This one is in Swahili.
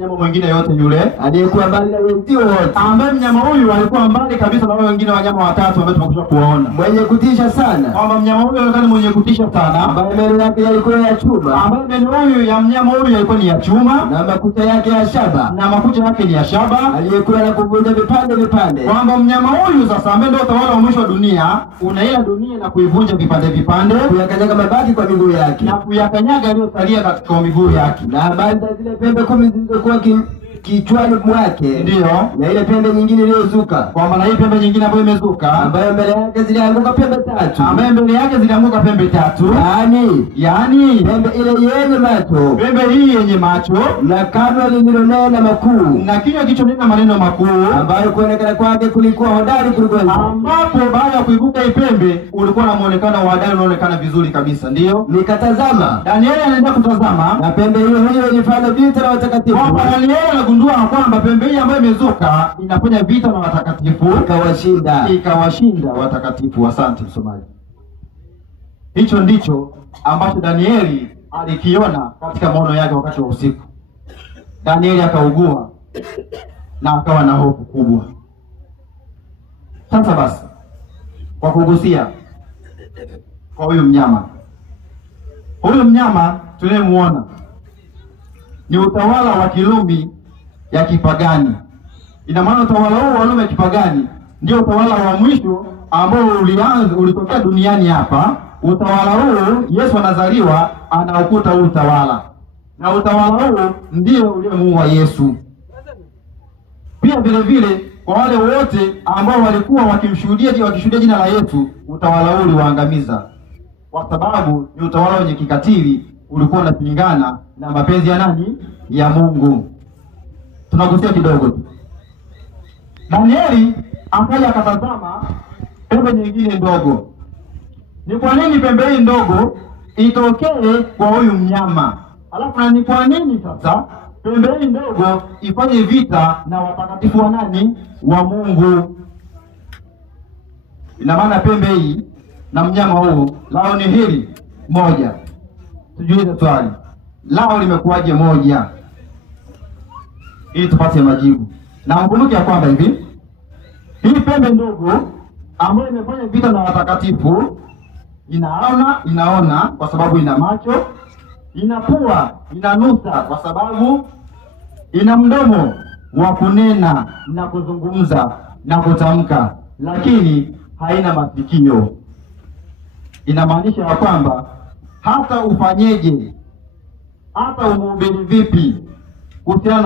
Mnyama mwingine yote yule aliyekuwa mbali na wenzio wote, ambaye mnyama huyu alikuwa mbali kabisa na wale wengine wanyama watatu ambao tumekwisha kuwaona. Mwenye kutisha sana, kwamba mnyama huyu alikuwa mwenye kutisha sana, ambaye meno yake yalikuwa ya chuma, ambaye meno huyu ya mnyama huyu yalikuwa ni ya chuma, na makucha yake ya shaba, na makucha yake ni ya shaba, aliyekuwa na kuvunja vipande vipande. Kwamba mnyama huyu sasa ambaye ndio utawala wa mwisho wa dunia, unaila dunia na kuivunja vipande vipande, kuyakanyaga mabaki kwa miguu yake, na kuyakanyaga yaliyosalia katika miguu yake, na habari za zile pembe 10 zilizokuwa kichwani mwake, ndio na ile pembe nyingine iliyozuka, kwamba na hii pembe nyingine ambayo imezuka, ambayo mbele yake zilianguka pembe 3, ambayo mbele yake zilianguka pembe 3, yani pembe ile yenye macho, pembe hii yenye macho, na kabla lililonena makuu, na kinywa kilichonena maneno makuu, ambayo kuonekana kwake kulikuwa hodari kuliko, ambapo baada ya kuibuka hii pembe ulikuwa na muonekano wa hodari unaonekana vizuri kabisa. Ndio nikatazama, Danieli anaenda kutazama, na pembe hiyo ilifanya vita na watakatifu. Kwamba Danieli anagundua kwamba pembe hii ambayo imezuka inafanya vita na watakatifu, ikawashinda watakatifu. Asante msomaji. Hicho ndicho ambacho Danieli alikiona katika maono yake wakati wa usiku. Danieli akaugua na akawa na hofu kubwa. Sasa basi, kwa kugusia kwa huyu mnyama tunayemuona ni utawala wa Kirumi ya kipagani. Ina maana utawala huu wa Rumi ya kipagani ndio utawala wa mwisho ambao ulitokea duniani hapa. Utawala huu Yesu anazaliwa anaukuta huu utawala, na utawala huu ndio uliomuua Yesu. Pia vile vile kwa wale wote ambao walikuwa wakishuhudia jina la Yesu, utawala huu uliwaangamiza, kwa sababu ni utawala wenye kikatili, ulikuwa unapingana na mapenzi ya nani? Ya Mungu. Tunagusia kidogo tu. Danieli akaja akatazama pembe nyingine ndogo. Ni kwa nini pembe hii ndogo itokee kwa huyu mnyama? Alafu na ni kwa nini sasa pembe hii ndogo ifanye vita na watakatifu wa nani? Wa Mungu. Ina maana pembe hii na mnyama huu lao ni hili moja. Tujiulize swali, lao limekuwaje moja? Ili tupate majibu. Na mkumbuke ya kwamba hivi, hii pembe ndogo ambayo imefanya vita na watakatifu inaona kwa sababu ina macho, ina pua, inanusa kwa sababu ina mdomo wa kunena na kuzungumza na kutamka, lakini haina masikio. Inamaanisha ya kwamba hata ufanyeje, hata umhubiri vipi kuhusiana